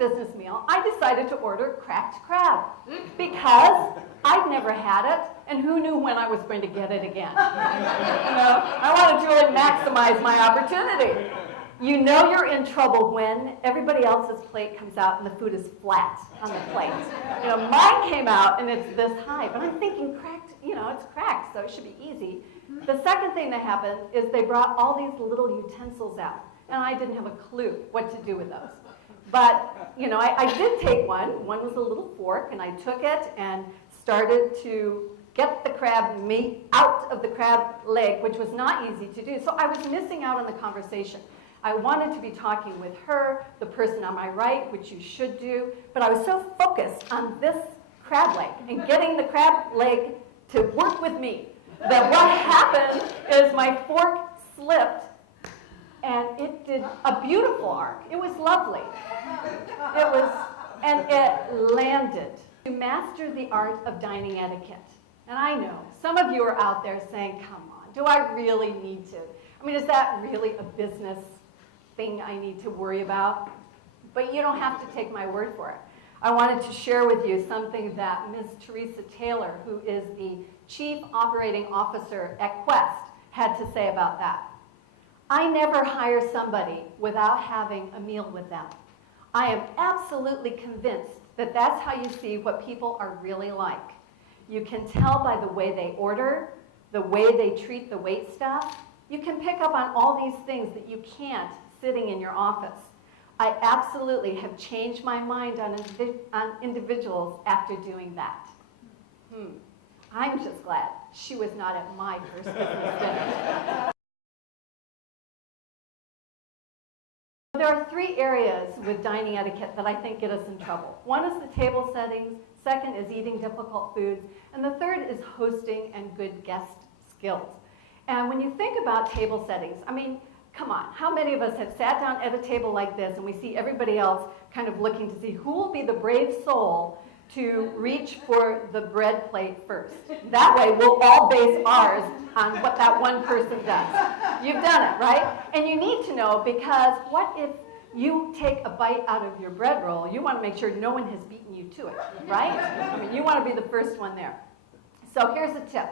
business meal, I decided to order cracked crab because I'd never had it, and who knew when I was going to get it again. I wanted to really maximize my opportunity. You know you're in trouble when everybody else's plate comes out and the food is flat on the plate. Mine came out and it's this high, but I'm thinking cracked, it's cracked, so it should be easy. The second thing that happened is they brought all these little utensils out, and I didn't have a clue what to do with those. But, I did take one. One was a little fork, and I took it and started to get the crab meat out of the crab leg, which was not easy to do. So I was missing out on the conversation. I wanted to be talking with her, the person on my right, which you should do, but I was so focused on this crab leg and getting the crab leg to work with me that what happened is my fork slipped and it did a beautiful arc. It was lovely. And it landed. To master the art of dining etiquette. And I know some of you are out there saying, come on, do I really need to? Is that really a business thing I need to worry about? But you don't have to take my word for it. I wanted to share with you something that Ms. Teresa Taylor, who is the Chief Operating Officer at Quest, had to say about that. I never hire somebody without having a meal with them. I am absolutely convinced that that's how you see what people are really like. You can tell by the way they order, the way they treat the wait staff. You can pick up on all these things that you can't sitting in your office. I absolutely have changed my mind on individuals after doing that. I'm just glad she was not at my first business dinner. There are three areas with dining etiquette that I think get us in trouble. One is the table settings, second is eating difficult foods, and the third is hosting and good guest skills. And when you think about table settings, come on, how many of us have sat down at a table like this and we see everybody else kind of looking to see who will be the brave soul to reach for the bread plate first? That way we'll all base ours on what that one person does. You've done it, right? And you need to know, because what if you take a bite out of your bread roll? You want to make sure no one has beaten you to it, right? You want to be the first one there. So here's a tip.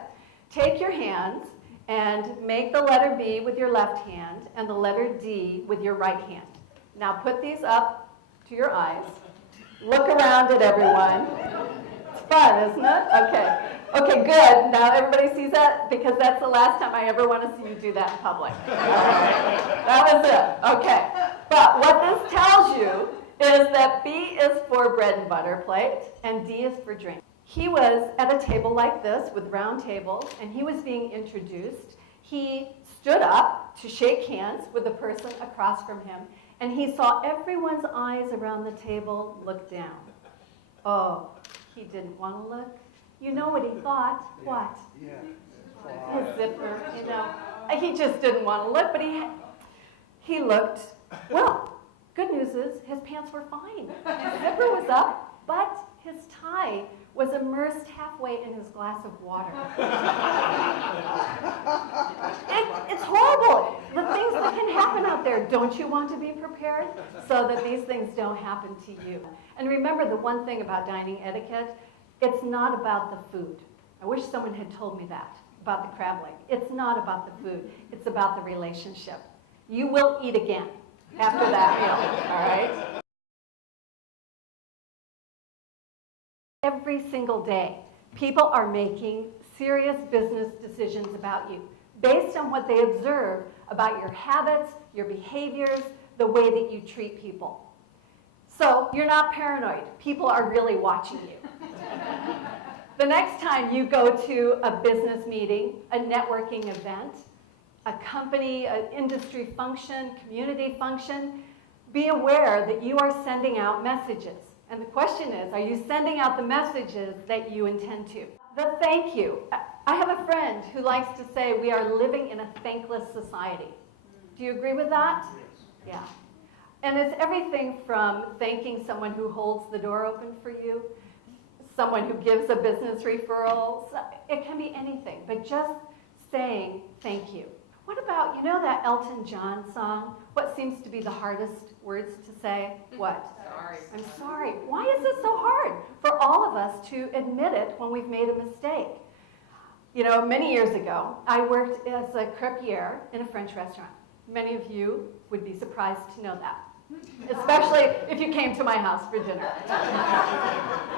Take your hands and make the letter B with your left hand and the letter D with your right hand. Now put these up to your eyes. Look around at everyone. It's fun, isn't it? Okay, good. Now everybody sees that, because that's the last time I ever want to see you do that in public. That was it. Okay. But what this tells you is that B is for bread and butter plate and D is for drink. He was at a table like this with round tables, and he was being introduced. He stood up to shake hands with the person across from him, and he saw everyone's eyes around the table look down. Oh, he didn't want to look. You know what he thought? What? His zipper, He just didn't want to look, but he looked. Well, good news is his pants were fine. His zipper was up, but his tie was immersed halfway in his glass of water. It's horrible. The things that can happen out there. Don't you want to be prepared so that these things don't happen to you? And remember the one thing about dining etiquette, it's not about the food. I wish someone had told me that about the crab leg. It's not about the food. It's about the relationship. You will eat again after that meal, all right? Every single day, people are making serious business decisions about you based on what they observe about your habits, your behaviors, the way that you treat people. So you're not paranoid. People are really watching you. The next time you go to a business meeting, a networking event, a company, an industry function, community function, be aware that you are sending out messages. And the question is, are you sending out the messages that you intend to? The thank you. I have a friend who likes to say we are living in a thankless society. Do you agree with that? Yes. Yeah. And it's everything from thanking someone who holds the door open for you, someone who gives a business referral. It can be anything, but just saying thank you. What about, that Elton John song, what seems to be the hardest words to say? What? Sorry. I'm sorry. Why is it so hard for all of us to admit it when we've made a mistake? You know, many years ago, I worked as a crepier in a French restaurant. Many of you would be surprised to know that, especially if you came to my house for dinner.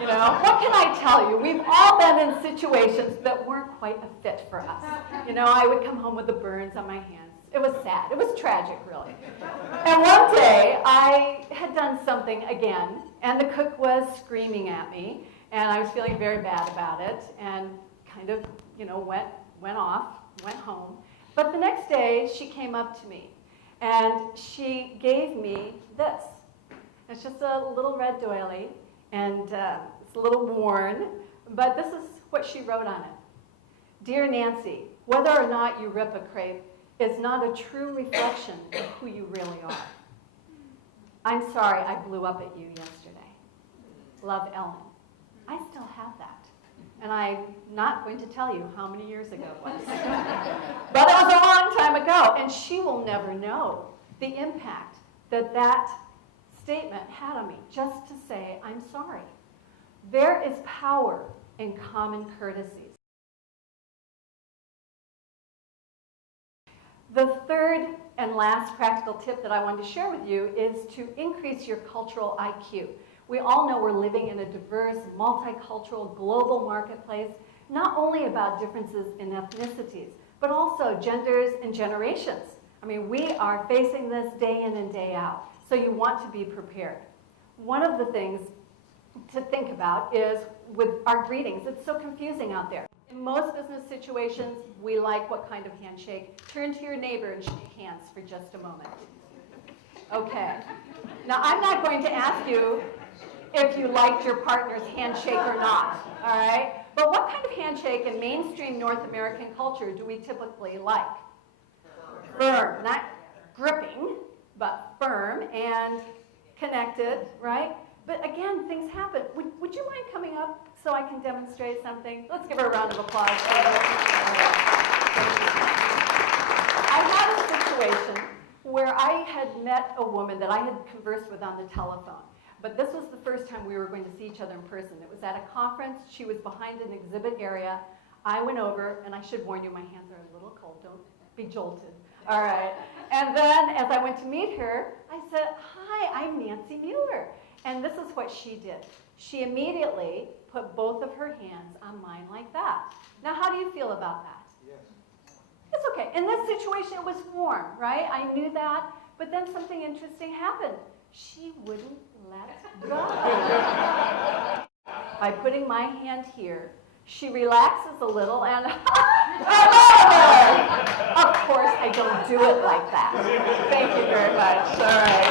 You know, what can I tell you? We've all been in situations that weren't quite a fit for us. You know, I would come home with the burns on my hands. It was sad. It was tragic, really. And one day, I had done something again, and the cook was screaming at me, and I was feeling very bad about it, and kind of, you know, went home. But the next day, she came up to me, and she gave me this. It's just a little red doily, and it's a little worn, but this is what she wrote on it. Dear Nancy, whether or not you rip a crepe is not a true reflection of who you really are. I'm sorry I blew up at you yesterday. Love, Ellen. I still have that. And I'm not going to tell you how many years ago it was. But it was a long time ago, and she will never know the impact that that statement had on me, just to say, I'm sorry. There is power in common courtesies. The third and last practical tip that I wanted to share with you is to increase your cultural IQ. We all know we're living in a diverse, multicultural, global marketplace, not only about differences in ethnicities, but also genders and generations. I mean, we are facing this day in and day out, so you want to be prepared. One of the things to think about is with our greetings. It's so confusing out there. In most business situations, we like what kind of handshake? Turn to your neighbor and shake hands for just a moment. Okay. Now, I'm not going to ask you if you liked your partner's handshake or not, all right? But what kind of handshake in mainstream North American culture do we typically like? Firm, not gripping, but firm and connected, right? But again, things happen. Would you mind coming up so I can demonstrate something? Let's give her a round of applause. I had a situation where I had met a woman that I had conversed with on the telephone. But this was the first time we were going to see each other in person. It was at a conference. She was behind an exhibit area. I went over, and I should warn you, my hands are a little cold. Don't be jolted. All right. And then as I went to meet her, I said, hi, I'm Nancy Mueller. And this is what she did. She immediately put both of her hands on mine like that. Now, how do you feel about that? Yes. It's okay. In this situation, it was warm, right? I knew that. But then something interesting happened. She wouldn't let go. By putting my hand here, she relaxes a little and I love her! Of course, I don't do it like that. Thank you very much. All right.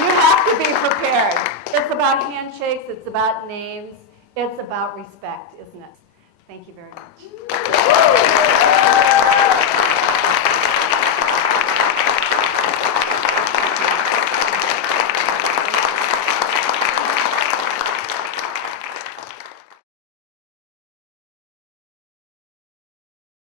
You have to be prepared. It's about handshakes, it's about names, it's about respect, isn't it? Thank you very much.